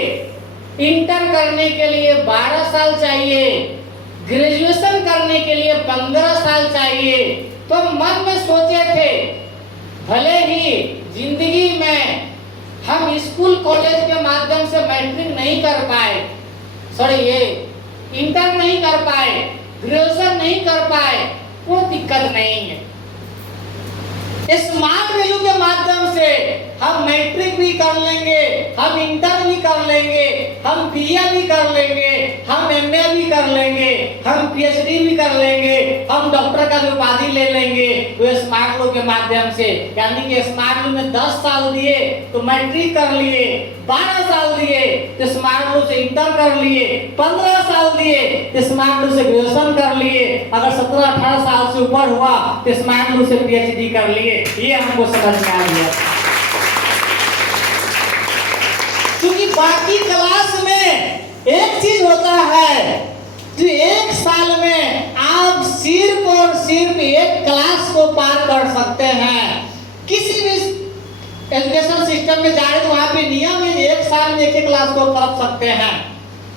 इंटर करने के लिए 12 साल चाहिए, ग्रेजुएशन करने के लिए 15 साल चाहिए, तो मन में सोचे थे भले ही जिंदगी में हम स्कूल कॉलेज के माध्यम से मैट्रिक नहीं कर पाए, ये इंटर नहीं कर पाए, ग्रेजुएशन नहीं कर पाए, कोई दिक्कत नहीं है। स्मार्ट वैल्यू के माध्यम से हम मैट्रिक भी कर लेंगे, हम इंटर भी कर लेंगे, हम बीए भी कर लेंगे, हम एमए भी कर लेंगे, हम पीएचडी भी कर लेंगे, हम डॉक्टर का भी उपाधि ले लेंगे, वो स्मार्ट वैल्यू के माध्यम से। यानी कि स्मार्ट वैल्यू में 10 साल दिए तो मैट्रिक कर लिए, 12 साल दिए तो स्मार्ट वैल्यू से इंटर कर लिए, 15 साल दिए तो स्मार्ट वैल्यू से ग्रेजुएशन कर लिए, अगर 17-18 साल से ऊपर हुआ तो स्मार्ट वैल्यू से पीएचडी कर लिए। ये हमको समझ में आ गया। क्योंकि बाकी क्लास में एक चीज होता है कि 1 साल में आप सिर्फ और सिर्फ एक क्लास को पार कर सकते हैं। किसी भी एजुकेशन सिस्टम में जाए तो वहाँ पे नियम है 1 साल में एक क्लास को पढ़ सकते हैं।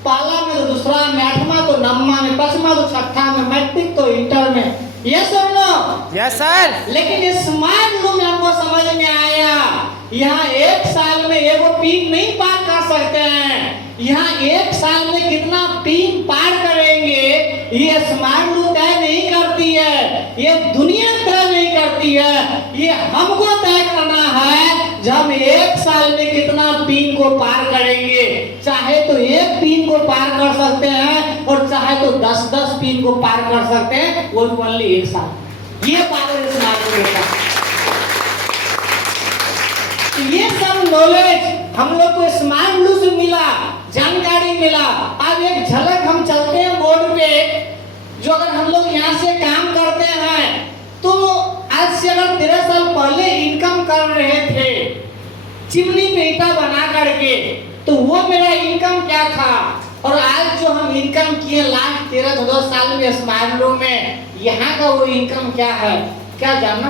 पहला में तो दूसरा में, 8वां तो 9वां में, 5वां तो 6ठा में, मैट्रिक तो इंटर में। यस और नो? Yes sir. लेकिन स्मार्ट वैल्यू में हमको समझ में आया, यहाँ 1 साल में एगो पीन नहीं पार कर सकते हैं। यहाँ 1 साल में कितना पीन पार करेंगे ये स्मार्ट वैल्यू तय नहीं करती है, ये दुनिया तय नहीं करती है, ये हमको तय करना है। जब 1 साल में कितना पीन को पार करेंगे, चाहे तो 1 पीन को पार कर सकते हैं और चाहे तो 10-10 पीन को पार कर सकते हैं, वो भी ओनली 1 साल। ये पावर स्मार्ट वैल्यू का। ये सब नॉलेज हम लोग को स्मार्ट ब्लू से मिला, जानकारी मिला। अब एक झलक हम चलते हैं बोर्ड पे, जो अगर हम लोग यहाँ से काम करते हैं तो आज से अगर 13 साल पहले इनकम कर रहे थे चिमनी पे ईटा बना करके, तो वो मेरा इनकम क्या था, और आज जो हम इनकम किए लास्ट 13-14 साल में स्मार्ट ब्लू में, यहाँ का वो इनकम क्या है, क्या जानना